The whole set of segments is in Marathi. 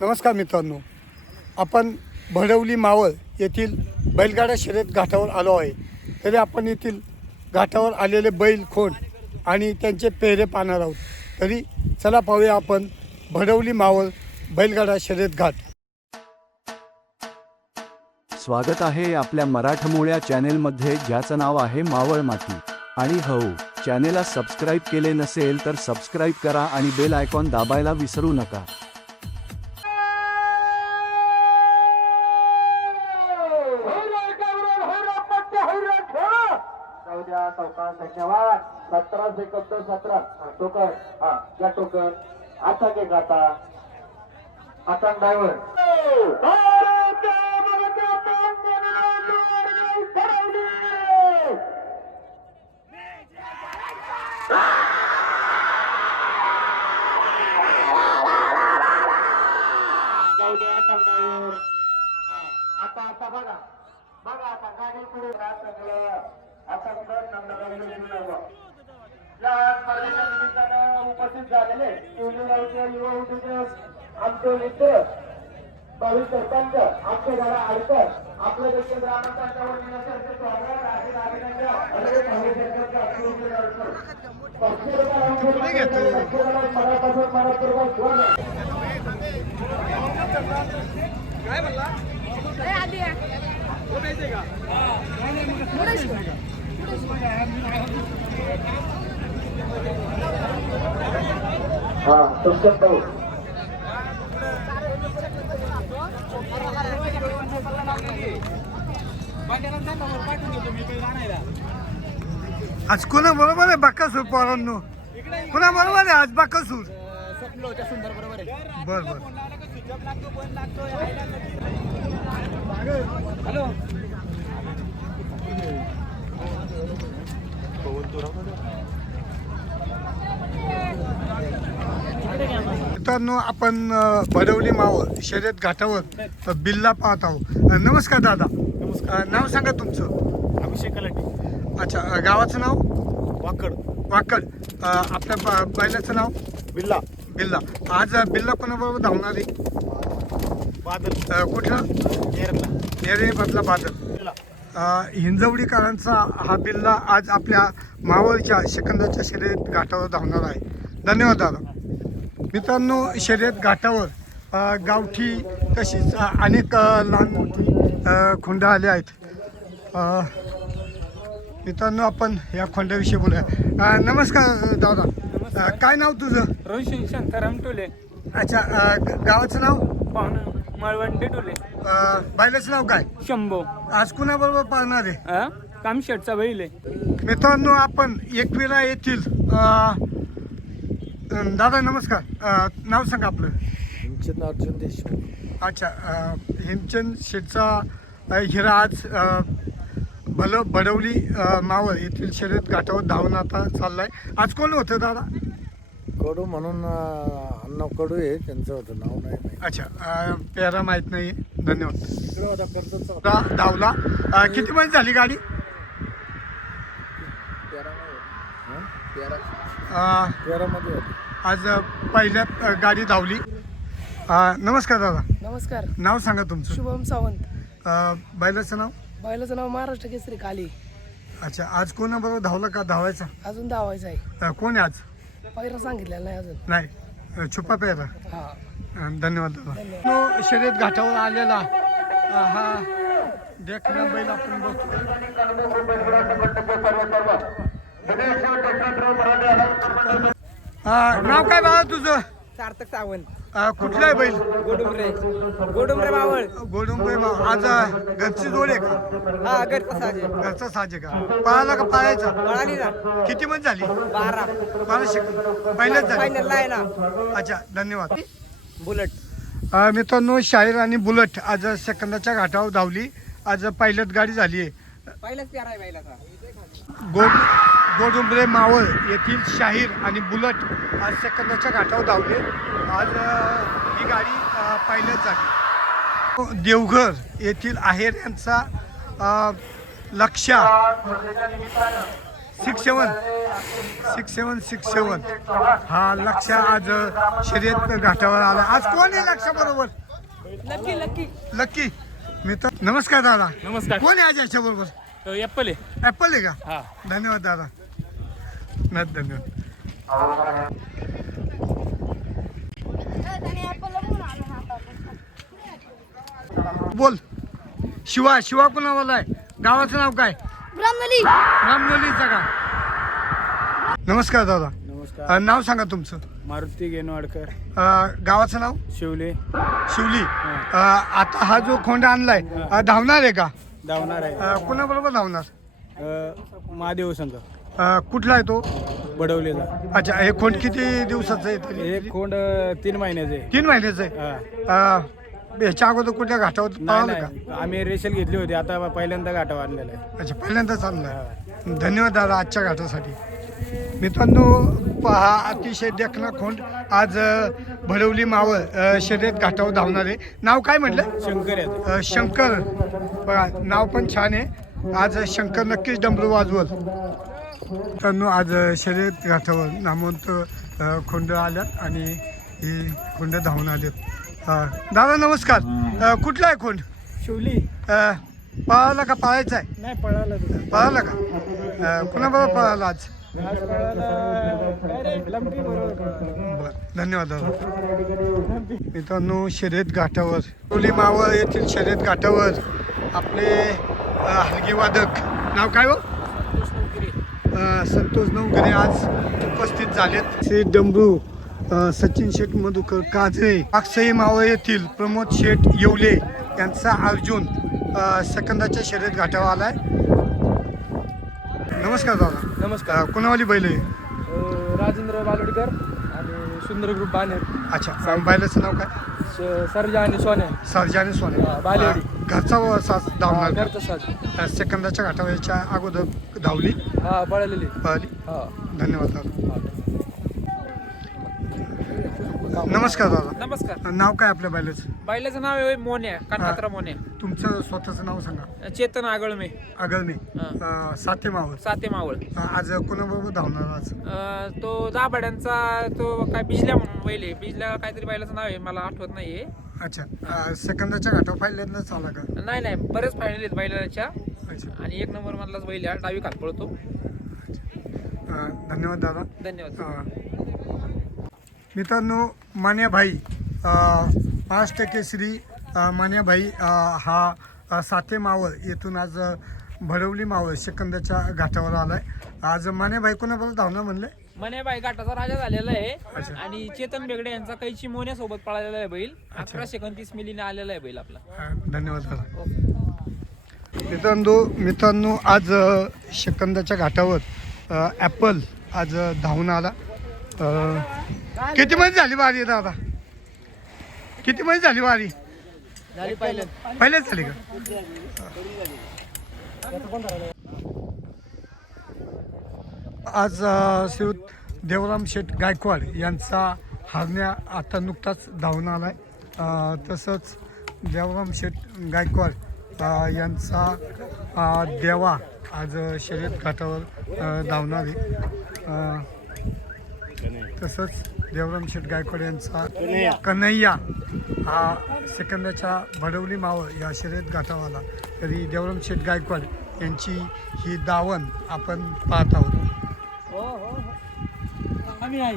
नमस्कार मित्रांनो, आपण भडवली मावळ येथील बैलगाडा शर्यत घाटावर आलो आहे. तरी आपण येथील घाटावर आलेले बैल खोंड आणि त्यांचे पेहरे पाहणार आहोत. तरी चला पाहूया आपण भडवली मावळ बैलगाडा शर्यत घाट. स्वागत आहे आपल्या मराठमोळ्या चॅनेलमध्ये, ज्याचं नाव आहे मावळ माती. आणि हो, चॅनेलला सबस्क्राईब केले नसेल तर सबस्क्राईब करा आणि बेल आयकॉन दाबायला विसरू नका. धन्यवाद. 17 सेकंद 17 टोकन. या टोकन आता के गाता आता ड्रायव्हर आता आता बघा बघा आता गाडी पुढे आता या स्पर्धेच्या निमित्तानं उपस्थित झालेले युवा उद्योजक आमचे मित्र भावी सरपंच आमचे गाडा आडकर आपल्या देखील ग्रामस्थांच्या वतीनं सरचे स्वागत मनापासून मनपूर्वक काय म्हणला तुमच्या भाऊ आज कोणा बरोबर आहे बाकासूर पोरांनो? कोणा बरोबर आहे आज बाकासूर? सुंदर बरोबर आहे. बर बर. हॅलो मित्रांनो, आपण भडवली मावळ शर्यत घाटावर बिल्ला पाहत आहोत. नमस्कार दादा. नमस्कार. नाव सांगा तुमचं. अभिषेक कलाटी. अच्छा, गावाचं नाव? वाकड. वाकड. आपल्या बैलाचं नाव? बिल्ला. बिल्ला. आज बिल्ला कोणाबरोबर धावणार आहे? बादल. कुठला? नेरला. नेरेमधला बादल. हिंजवडीकरांचा हा बिल्ला आज आपल्या मावळच्या सेकंदाच्या शर्यत घाटावर धावणार आहे. धन्यवाद दादा. मित्रांनो, शर्यत घाटावर गावठी तशीच अनेक लहान मोठी खोंड आले आहेत. मित्रांनो, आपण या खोंड्याविषयी बोलूया. नमस्कार दादा. काय नाव तुझं? रोशन शांताराम टोले. अच्छा, गावाचं नाव? पाहुणं मळवंडे टोले. बैलाचं नाव काय? शंभो. आज कुणाबरोबर पाहणार आहे? कामशेटचा बैल आहे. मित्रांनो, आपण एकविरा येथील दादा नमस्कार. नाव सांगा आपलं. हिमचंद अर्जुन देशमुख. अच्छा, हेमचंद शेठचा हिरा आज भडवली मावळ येथील शर्यत घाटावर धावून आता चाललाय. आज कोण होतं दादा? कडू म्हणून अण्णा कडू आहे, त्यांचं होतं नाव नाही माहिती. अच्छा, पेरा माहीत नाही. धन्यवाद. इकडे होता कर्जतचा धावला. किती महिने झाली गाडी? तेरामध्ये होती. आज पहिल्यात गाडी धावली. नमस्कार दादा. नमस्कार. नाव सांगा तुमचं. शुभम सावंत. बैलाचं नाव? बैलाचं नाव महाराष्ट्र केसरी काली. अच्छा, आज कोणाबरोबर धावलं का धावायचा? अजून धावायचं आहे. कोण आहे आज? पहिरा सांगितलेला नाही अजून. नाही, छुपा पेरा. हा. धन्यवाद दादा. तो शर्यत घाटावर आलेला हा देखणा बैल आपण बघतो. नाव काय बाबा तुझं? सार्थक सावंत. कुठलं आहे बैल? गोडुंबरे. गोडुंबरे मावळ. गोडुंबे मावळ. आज घरची जोड आहे का? हा, घरचा साजे. घरचा साजे का? पळाला का पळायचा? पळाली ना. किती महिने झाली? 12. 12 सेकंद. पहिल्याच झाली. फायनलला आहे ना. अच्छा, धन्यवाद. बुलेट. मित्रांनो, शाहीर आणि बुलेट आज सेकंदाच्या घाटावर धावली. आज पहिल्याच गाडी झाली आहे. पहिलाच प्यारा आहे बैलाचा. गोडुंबरे मावळ येथील शाहीर आणि बुलेट आज सेकंदाच्या घाटावर धावले. आज ही गाडी पहिल्याच झाली. देवघर येथील आहेर यांचा लक्ष्या 6767 हा लक्ष आज शर्यत घाटावर आला. आज कोण आहे लक्ष बरोबर? लक्की मित्र. नमस्कार दादा. नमस्कार. कोण आहे आज याच्या बरोबर? ॲपल आहे. ॲपल आहे का? हा. धन्यवाद दादा. धन्यवाद. बोल. शिवा कोणावाला आहे? गावाचं नाव काय? रामनलीचा का? नमस्कार दादा. नमस्कार. नाव सांगा तुमचं. मारुती गेनवाडकर. गावाचं नाव? शिवले. शिवली. आता हा जो खोंड आणलाय धावणार आहे का? धावणार आहे. कोणाबरोबर धावणार? महादेव संघ कुठला आहे तो? बडवलेला. अच्छा, हे खोंड किती दिवसाचं आहे तरी? एक खोंड 3 महिन्याचे. 3 महिन्याचं आहे. ह्याच्या अगोदर कुठल्या घाटावर पाहिलं का? आम्ही रेशल घेतली होती, आता पहिल्यांदा घाटावर आणलेला आहे. अच्छा, पहिल्यांदाच आणलाय. धन्यवाद दादा आजच्या घाटासाठी. मित्रांनो पहा, अतिशय देखणा खोंड आज भडवली मावळ शर्यत घाटावर धावणार आहे. नाव काय म्हटलं? शंकर आहे. शंकर. बघा नाव पण छान आहे. आज शंकर नक्कीच डमरू वाजवल. मित्रांनो आज शर्यत घाटावर नामवंत खोंड आल्यात आणि ही खोंड धावून आलेत. दादा नमस्कार. कुठला आहे खोंड? शिवली. पळाला का पळायचा आहे? नाही पळाला. पळाला का? कुणाबरोबर पळाला आज? बरं, धन्यवाद दादा. मित्रांनो शर्यत घाटावर टोली मावळ येथील शर्यत घाटावर आपले हलगे वादक नाव काय हो? संतोष नवगिरे आज उपस्थित झालेत. श्री डमरू सचिन शेठ मधुकर काजळे. अक्षय मावळ येथील प्रमोद शेठ येवले यांचा अर्जुन सेकंदाच्या शर्यत घाटावर आलाय. नमस्कार दादा. नमस्कार. कोणावाली बैल आहे? राजेंद्र बालोडकर आणि सुंदर ग्रुप बानेर. अच्छा, बैलाचं नाव काय? सरजा आणि सोन्या. सर्जा आणि सोने. बालेवाडी. घरचा सास धावणार का? घरचा साज. सेकंदाच्या घाटावर याच्या अगोदर धावली हा पळालेली. पळाली. हा. धन्यवाद दादा. नमस्कार दादा. नमस्कार. नाव काय आपल्या बैलाचं? बैलाचं नाव आहे मोन्या, कानपात्रा मोन्या. तुमचं स्वतःचं नाव सांगा. चेतन आगळमे. अगलमे. साते मावळ. साते मावळ. आज कोणाबरोबर धावणार आज? तो दाभाड्यांचा तो काय बिजल्या म्हणून बैल आहे. बिजल्या काहीतरी बैलाचं नाव आहे, मला आठवत नाहीये. अच्छा, सेकंदाच्या घाटावर पहिल्यांदाच आला का? नाही बरेच फायनल आहेत बैलाच्या. अच्छा, आणि 1 नंबर मधलाच बैल आहे, डावी खात पळतो. धन्यवाद दादा. धन्यवाद. मित्रांनो मान्याभाई महाराष्ट्र केसरी मान्याभाई हा साते मावळ येथून आज भडवली मावळ सेकंदाच्या घाटावर आलाय. आज मान्याभाई कोणाबरोबर धावणार म्हणले? मने बाई घाटाचा राजा झालेला आहे. अच्छा. आणि चेतन बेगडे यांचा कैची मोन्यासोबत पळालेला आहे बैल. 11:29 मिलीने आलेला आहे बैल आपला. धन्यवाद दादा. मित्रांनो आज सेकंदाच्या घाटावर ॲपल आज धावून आला. किती महिने झाली वारी दादा? किती महिने झाली वारी? झाली पहिलेच झाली का? आज श्रीयुत देवराम शेठ गायकवाड यांचा हरण्या आता नुकताच धावून आलाय. तसंच देवराम शेठ गायकवाड यांचा देवा आज शर्यत घाटावर धावणार आहे. तसंच देवराम शेठ गायकवाड यांचा कन्हैया हा सेकंदाच्या भडवली मावळ या शर्यत घाटावर आला. तरी देवराम शेठ गायकवाड यांची ही दावण आपण पाहत आहोत. आम्ही आहे.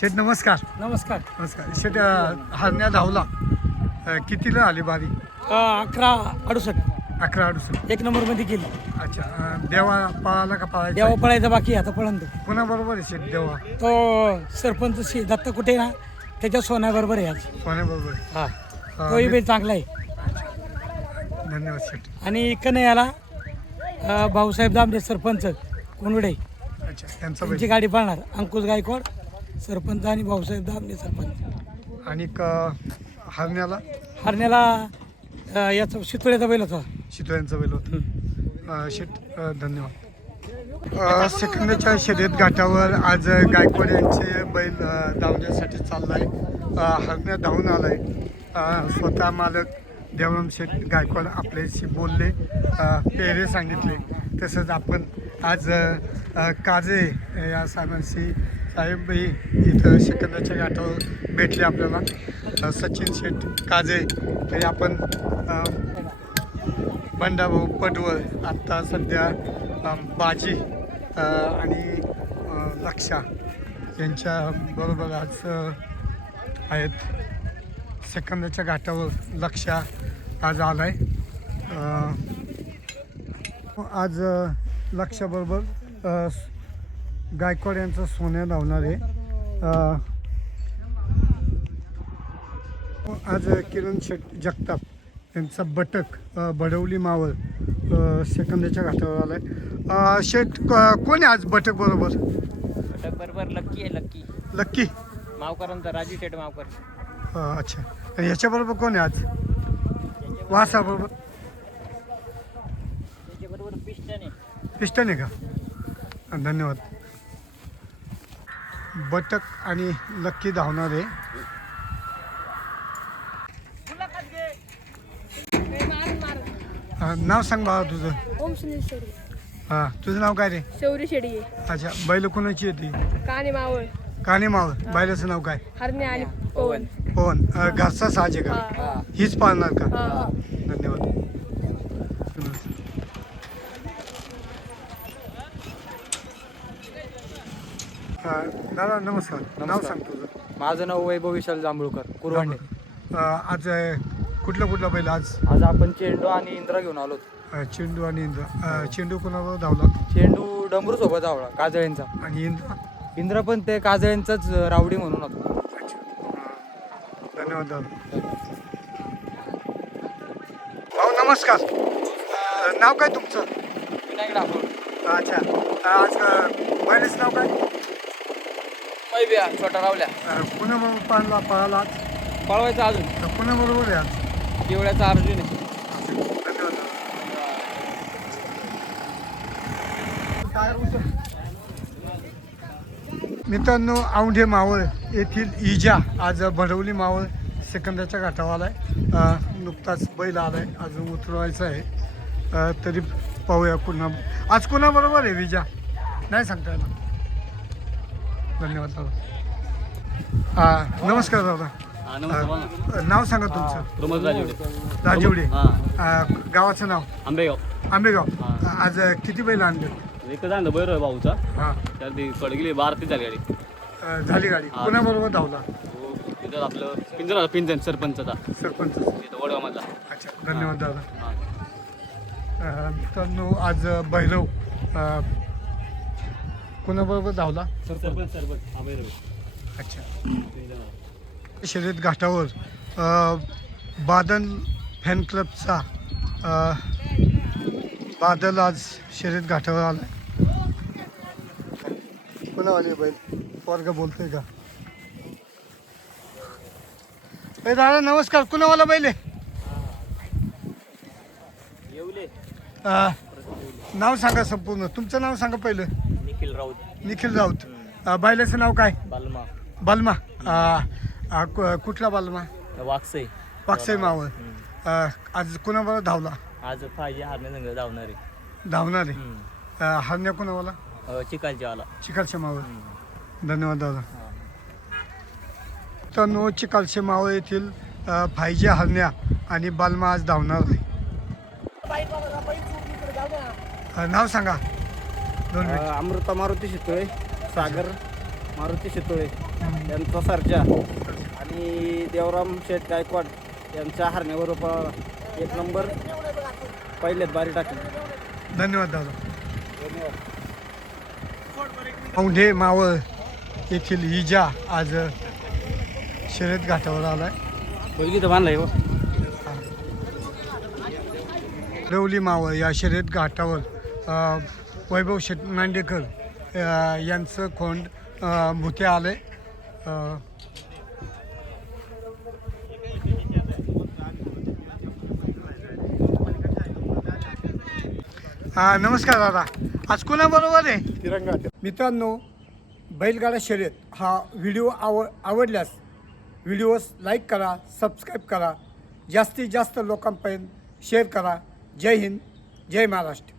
शेठ नमस्कार. नमस्कार. नमस्कार शेठ. हरण्या धावला कितीला आली बारी? 11:68 11:68. 1 नंबर मध्ये केली. अच्छा, देवा पळाला का पळायचा? देवा पळायचा बाकी आहे आता पळंत. कोणाबरोबर आहे शेठ देवा? तो सरपंच दत्त कुठे ना त्याच्या सोन्याबरोबर आहे आज. सोन्याबरोबर आहे. हा, तोही बी चांगला आहे. धन्यवाद शेठ. आणि कन्हैयाला भाऊसाहेब दामले सरपंच कोंडवडे अच्छा, त्यांचा त्यांची गाडी पाळणार. अंकुश गायकवाड सरपंच आणि भाऊसाहेब दामले सरपंच. आणि हरण्याला हरण्याला याचा शितोळ्याचा बैल होता. शितोळ्यांचा बैल होता. शेठ धन्यवाद. सेकंदाच्या शर्यत घाटावर आज गायकवाड यांचे बैल धावण्यासाठी चाललाय. हरण्या धावून आलाय. स्वतः मालक देवराम शेठ गायकवाड आपल्याशी बोलले, पेरे सांगितले. तसंच आपण आज काजे या साहेबांशी साहेबही इथं सेकंदाच्या घाटावर भेटले आपल्याला. सचिन शेठ काजे हे आपण बंडाभाऊ पटवळ आत्ता सध्या बाजी आणि लक्षा यांच्या बरोबर आज आहेत. सेकंदाच्या घाटावर लक्षा आज आला आहे. आज लक्षाबरोबर गायकवाड यांचा सोन्या धावणार आहे. आज किरण शेठ जगताप यांचा बटक बडवली मावळ सेकंदाच्या घाटावर आला आहे. शेठ कोण आहे आज बटक बरोबर? बटक बरोबर लक्की आहे. लक्की लक्की मावकरांचा राजू शेठ मावकर. अच्छा. आणि ह्याच्याबरोबर कोण आहे आज? वासाबरोबर त्याच्याबरोबर पिस्टन आहे. पिस्टन आहे का? धन्यवाद. बटक आणि लक्की धावणार आहे. नाव सांग बाबा तुझं. ओम सुनील शेडी. हां, तुझं नाव काय रे? शौर्य शेडी. अच्छा. बैल कोणाची येते? काने मावळ. काने मावळ. बैलाचं नाव काय? हरणे आणि पवन. पवन. घरचा साज आहे का? हीच पाळणार का? हा. धन्यवाद. दादा नमस्कार. नाव सांग तुझं. माझं नाव वैभव विशाल जांभूळकर कुरवांडे. आज कुठला बैल आज? आज आपण चेंडू आणि इंद्रा घेऊन आलो. चेंडू आणि इंद्रा. चेंडू कोणावर धावला? चेंडू डमरू सोबत आवडा काजळेंचा. आणि इंद्रा? इंद्रा पण ते काजळेंचाच रावडी म्हणून होता. धन्यवाद दादा. भाऊ नमस्कार. नाव काय तुमचं? विनायक डाकोळ. अच्छा. आज बैलाचं नाव काय? मैब्या छोटा रावल्या. कुणाबरोबर पळाला आज? पळवायचा अजून कुणाबरोबर आहे आज? केवळ्याचा अर्जुन आहे. धन्यवाद. मित्रांनो, औंढे मावळ येथील इजा आज भडवली मावळ सेकंदाच्या घाटावर आला आहे. नुकताच बैल आला आहे, अजून उतरवायचा आहे. तरी पाहूया आज कोणाबरोबर आहे विजा नाही सांगता येणार. धन्यवाद दादा. नमस्कार दादा. नाव सांगा तुमचं. राजिवडे. गावाचं नाव? आंबेगाव. आज किती बैल आणले? एकच आणलं बैर भाऊचा. हां. तर ती कडे गेली 12 झाली गाडी. झाली गाडी. कोणाबरोबर धावला? तिथं आपलं पिंजन सरपंचचा सरपंच. तिथं वडगावमधला. अच्छा. धन्यवाद दादा. मित्रांनो, आज भैरव कोणाबरोबर धावला? सरपंच अच्छा. शर्यत घाटावर बादल फॅन क्लबचा बादल आज शर्यत घाटावर आला. कोणावाले बैल? वर्ग बोलतोय का? ए दादा नमस्कार. कुणावाला बैल आहे? नाव सांगा संपूर्ण. तुमचं नाव सांगा पहिलं. निखिल राऊत. निखिल राऊत. बैलाचं नाव काय? बालमा. बलमा. कुठला बलमा? वाकसे. वाकसाई मावळ. आज कोणाबरोबर धावला? आज पाहिजे हारणे संघ धावणार आहे. धावणार आहे. हरण्या कोणावाला? चिकालचे आला. चिकालचे मावळ. धन्यवाद दादा. तर चिकालचे मावळ येथील फायजे हरण्या आणि बालमा आज धावणार आहे. नाव सांगा. 2 मिनिट. अमृता मारुती शितोळे, सागर मारुती शितोळे यांचा सर्जा आणि देवराम शेठ गायकवाड यांच्या हरण्याबरोबर 1 नंबर पहिल्यात बारी टाकली. धन्यवाद दादा. औंढे मावळ येथील इजा आज शर्यत घाटावर आलाय. पहिली तर बांधलाय हो. रवली मावळ या शर्यत घाटावर वैभव शेठ नांडेकर यांचं खोंड भुते आलंय. नमस्कार दादा. आज कोणाबरोबर आहे? तिरंगा. मित्रांनो, बैलगाडा शर्यत हा व्हिडिओ आवडल्यास व्हिडिओस लाईक करा, सबस्क्राईब करा, जास्तीत जास्त लोकांपर्यंत शेअर करा. जय हिंद, जय महाराष्ट्र.